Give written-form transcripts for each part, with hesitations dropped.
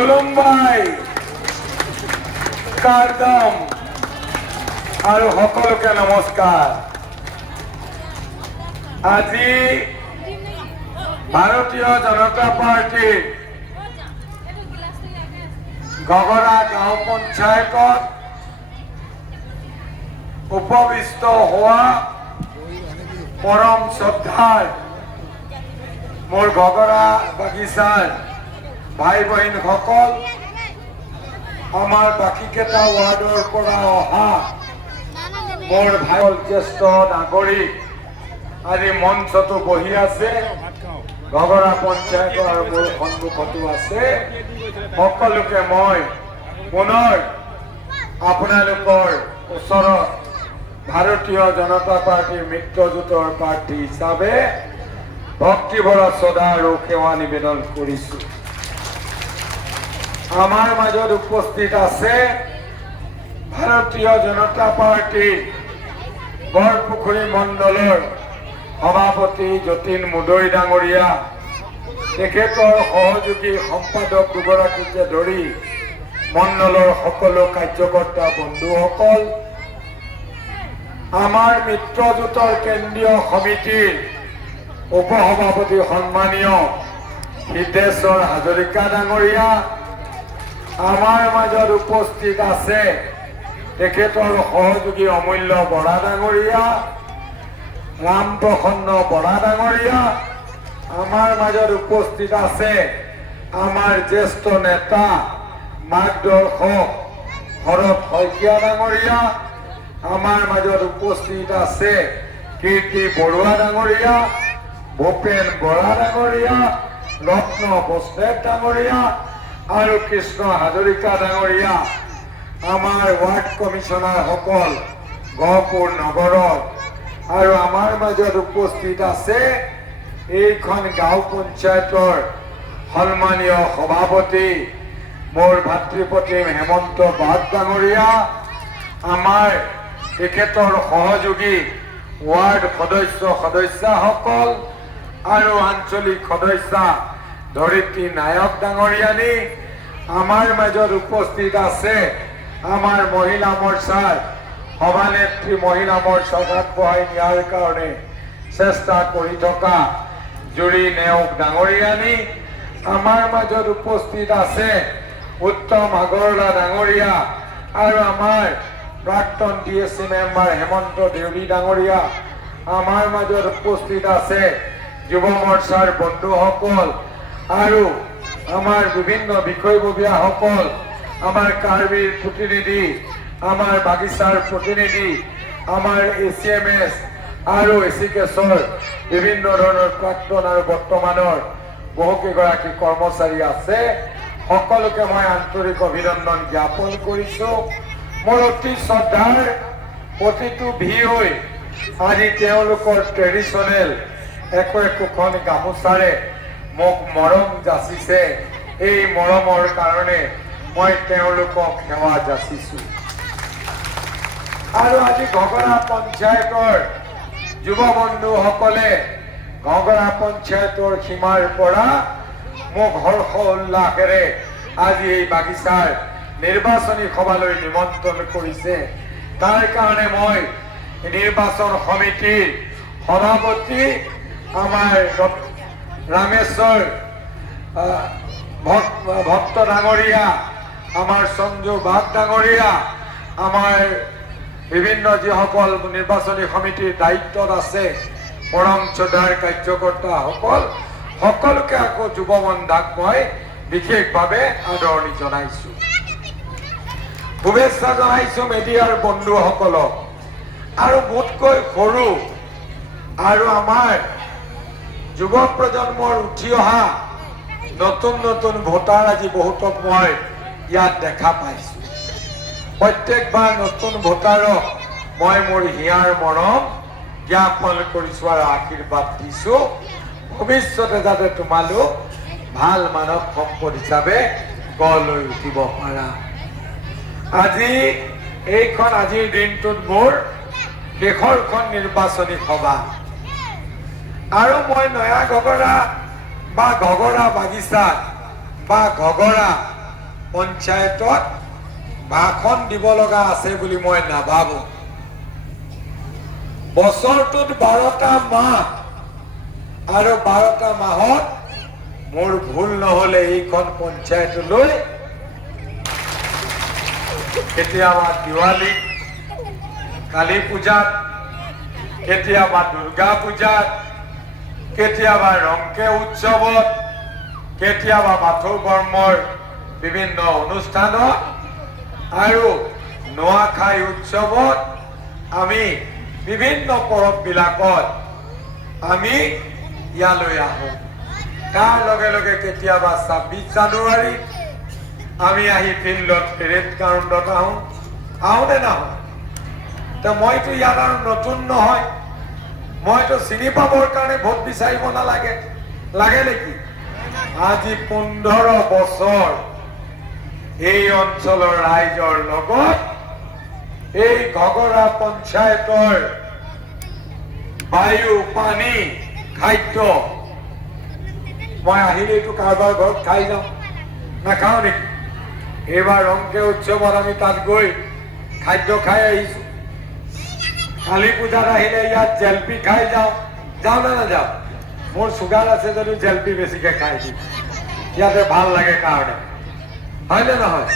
খুলুমবাই কাৰদম আৰু সকলোকে নমস্কাৰ। আজি ভাৰতীয় জনতা পাৰ্টিৰ গগৰা গাঁও পঞ্চায়তত উপবিষ্ট হোৱা পৰম শ্ৰদ্ধাৰ মোৰ গগৰা বাগিচাৰ ভাই বহিনসকল, আমাৰ বাকীকেইটা ৱাৰ্ডৰ পৰা অহা মোৰ ভাই জ্যেষ্ঠ নাগৰিক আজি মঞ্চতো বহি আছে, গগৰা পঞ্চায়তৰ মোৰ সন্মুখতো আছে। সকলোকে মই পুনৰ আপোনালোকৰ ওচৰত ভাৰতীয় জনতা পাৰ্টিৰ মিত্ৰজোঁটৰ প্ৰাৰ্থী হিচাপে ভক্তিভৰা শ্ৰদ্ধা আৰু সেৱা নিবেদন কৰিছো। আমাৰ মাজত উপস্থিত আছে ভাৰতীয় জনতা পাৰ্টিৰ বৰপুখুৰী মণ্ডলৰ সভাপতি যতীন মুদৈ ডাঙৰীয়া, তেখেতৰ সহযোগী সম্পাদক দুগৰাকীকে ধৰি মণ্ডলৰ সকলো কাৰ্যকৰ্তা বন্ধুসকল, আমাৰ মিত্ৰজোঁটৰ কেন্দ্ৰীয় সমিতিৰ উপসভাপতি সন্মানীয় সিদ্ধেশ্বৰ হাজৰিকা ডাঙৰীয়া, আমাৰ মাজত উপস্থিত আছে তেখেতৰ সহযোগী অমূল্য বৰা ডাঙৰীয়া, ৰাম প্ৰসন্ন বৰা ডাঙৰীয়া, আমাৰ মাজত উপস্থিত আছে আমাৰ জ্যেষ্ঠ নেতা মাৰ্গদৰ্শক শৰৎ শইকীয়া ডাঙৰীয়া, আমাৰ মাজত উপস্থিত আছে কীৰ্তি বৰুৱা ডাঙৰীয়া, ভূপেন বৰা ডাঙৰীয়া, ৰত্ন বসনেট ডাঙৰীয়া আৰু কৃষ্ণ হাজৰিকা ডাঙৰীয়া, আমাৰ ৱাৰ্ড কমিশ্যনাৰসকল গহপুৰ নগৰত, আৰু আমাৰ মাজত উপস্থিত আছে এইখন গাঁও পঞ্চায়তৰ সন্মানীয় সভাপতি মোৰ ভাতৃপ্ৰতিম হেমন্ত বাগ ডাঙৰীয়া, আমাৰ তেখেতৰ সহযোগী ৱাৰ্ড সদস্যসকল আৰু আঞ্চলিক সদস্যা ধৰিত্ৰী নায়ক ডাঙৰীয়ানী, আমাৰ মাজত উপস্থিত আছে আমাৰ মহিলা মৰ্চাৰ সভানেত্ৰী, মহিলা মৰ্চাক আগবঢ়াই নিয়াৰ কাৰণে চেষ্টা কৰি থকা জুৰি নেওগ ডাঙৰীয়ানী, আমাৰ মাজত উপস্থিত আছে উত্তম আগৰৱালা ডাঙৰীয়া আৰু আমাৰ প্ৰাক্তন DSC মেম্বাৰ হেমন্ত দেউৰী ডাঙৰীয়া, আমাৰ মাজত উপস্থিত আছে যুৱ মৰ্চাৰ বন্ধুসকল আৰু আমাৰ বিভিন্ন বিষয়ববীয়াসকল, আমাৰ কাৰ্বিৰ প্ৰতিনিধি, আমাৰ বাগিচাৰ প্ৰতিনিধি, আমাৰ ACMS আৰু এচিকেছৰ বিভিন্ন ধৰণৰ প্ৰাক্তন আৰু বৰ্তমানৰ বহুকেইগৰাকী কৰ্মচাৰী আছে। সকলোকে মই আন্তৰিক অভিনন্দন জ্ঞাপন কৰিছো। মোৰ অতি শ্ৰদ্ধাৰ প্ৰতিটো ভিঅই আজি তেওঁলোকৰ ট্ৰেডিশ্যনেল একোখন গামোচাৰে মোক মৰম যাচিছে। এই মৰমৰ কাৰণে মই তেওঁলোকক সেৱা যাচিছো। আৰু আজি ঘগৰা পঞ্চায়তৰ যুৱ বন্ধুসকলে ঘগৰা পঞ্চায়তৰ সীমাৰ পৰা মোক হৰ্ষ উল্লাসেৰে আজি এই বাগিচাৰ নিৰ্বাচনী সভালৈ নিমন্ত্ৰণ কৰিছে। তাৰ কাৰণে মই নিৰ্বাচন সমিতিৰ সভাপতি আমাৰ ৰামেশ্বৰ ভক্ত ডাঙৰীয়া, আমাৰ সঞ্জু বাগ ডাঙৰীয়া, আমাৰ বিভিন্ন যিসকল নিৰ্বাচনী সমিতিৰ দায়িত্বত আছে পৰম শ্ৰদ্ধাৰ কাৰ্যকৰ্তাসকল, সকলোকে আকৌ যুৱ বন্ধাক মই বিশেষভাৱে আদৰণি জনাইছো, শুভেচ্ছা জনাইছো মিডিয়াৰ বন্ধুসকলক। আৰু মোতকৈ সৰু আৰু আমাৰ যুৱ প্ৰজন্মৰ উঠি অহা নতুন নতুন ভোটাৰ আজি বহুতক মই ইয়াত দেখা পাইছো। প্ৰত্যেকবাৰ নতুন ভোটাৰক মই মোৰ হিয়াৰ মৰম জ্ঞাপন কৰিছো আৰু আশীৰ্বাদ দিছো, ভৱিষ্যতে যাতে তোমালোক ভাল মানৱ সম্পদ হিচাপে গঢ় লৈ উঠিব পাৰা। আজিৰ দিনটোত মোৰ শেষৰখন নিৰ্বাচনী সভা, আৰু মই নয়া ঘগৰা বা ঘগৰা বাগিচা বা ঘগৰা পঞ্চায়তত ভাষণ দিব লগা আছে বুলি মই নাভাবো। বছৰটোত 12টা মাহ আৰু 12টা মাহত মোৰ ভুল নহলে এইখন পঞ্চায়তলৈ কেতিয়াবা দিৱালী, কালী পূজাত, কেতিয়াবা দুৰ্গা পূজাত, কেতিয়াবা ৰংকে উৎসৱত, কেতিয়াবা বাথৌ বৰ্মৰ বিভিন্ন অনুষ্ঠানত আৰু নোয়াখাই উৎসৱত আমি বিভিন্ন পৰববিলাকত আমি ইয়ালৈ আহোঁ। তাৰ লগে লগে কেতিয়াবা 26 জানুৱাৰী আমি আহি ফিল্ডত পেৰেড গ্ৰাউণ্ডত আহোঁ নে নাহোঁ? মইতো ইয়াত আৰু নতুন নহয়, মইতো চিনি পাবৰ কাৰণে ভোট বিচাৰিব নালাগে, লাগে নেকি? আজি 15 বছৰ এই অঞ্চলৰ ৰাইজৰ লগত এই ঘগৰা পঞ্চায়তৰ বায়ু, পানী, খাদ্য মই আহিলেইতো কাৰোবাৰ ঘৰত খাই যাওঁ, নাখাওঁ নেকি? এইবাৰ ৰংকে উৎসৱত আমি তাত গৈ খাদ্য খাই আহিছোঁ। কালী পূজাত আহিলে ইয়াত জেলপি খাই যাওঁ নে নাযাওঁ? মোৰ চুগাৰ আছে যদিও জেলপি বেছিকৈ খাই দিওঁ, ইয়াতে ভাল লাগে কাৰণে, হয়নে নহয়?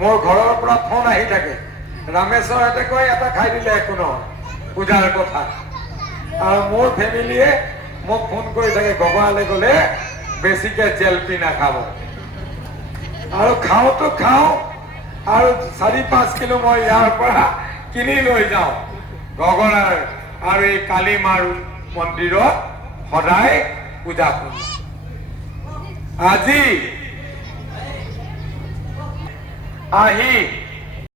মোৰ ঘৰৰ পৰা ফোন আহি থাকে, ৰামেশ্বৰহঁতে কয় এটা খাই দিলে একো নহয় পূজাৰ কথা। আৰু মোৰ ফেমিলিয়ে মোক ফোন কৰি থাকে, গগৰালৈ গ'লে বেছিকৈ জেলপি নাখাব। আৰু খাওঁতো খাওঁ, আৰু 4-5 কিলো মই ইয়াৰ পৰা কিনি লৈ যাওঁ গগৰাৰ আৰু এই কালী মাৰ মন্দিৰত সদায় পূজা কৰোঁ। আজি আহি